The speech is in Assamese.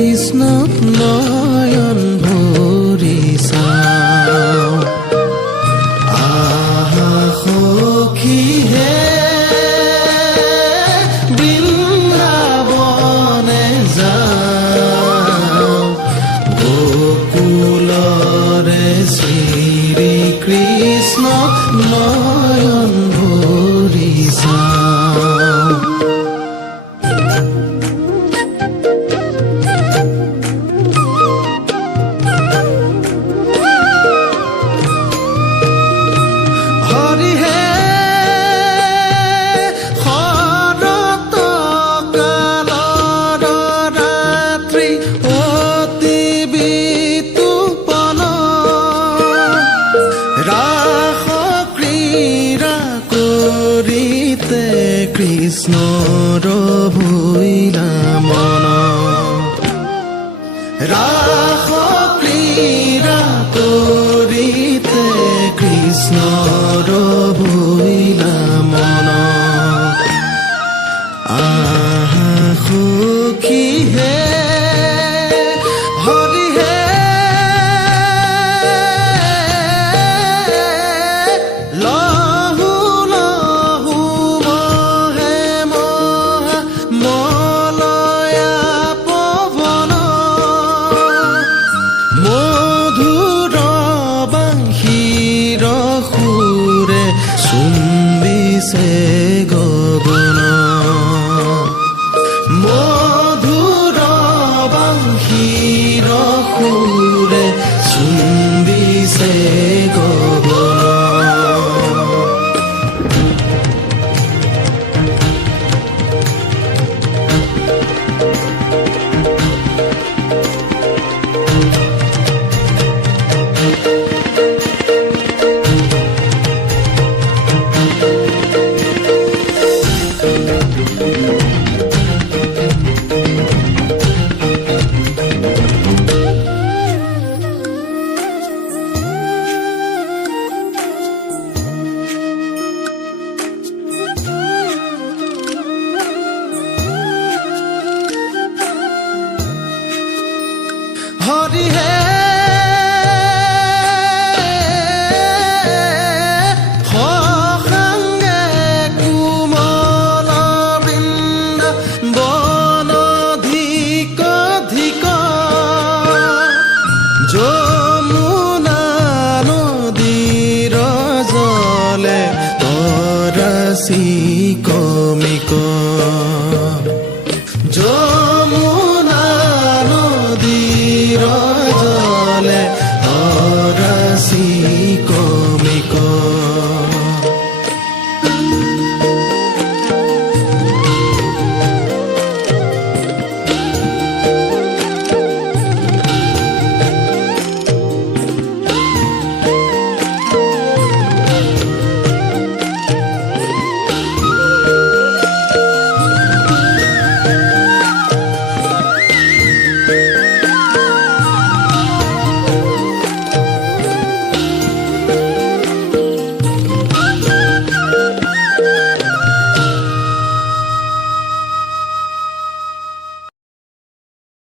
কৃষ্ণ নয়ন ভৰি চাওঁ আহা সখী হে বৃন্দাবনে যাওঁ গোকুলৰে শ্ৰী কৃষ্ণ নয়ন ভৰি চাওঁ কৃষ্ণৰ ভৈলা মন ৰাস ক্ৰীড়া কৰিতে কৃষ্ণৰ ভৈলা মন আহা সখী হে হৰি হে চুম্বিছে গগন মধুৰ বাঁশীৰ সুৰে চুম্বিছে গগন হৰি হে সসাংগে কোমল বৃন্দ বনধিক ধিক যমুনা নদীৰ জলে তৰাচি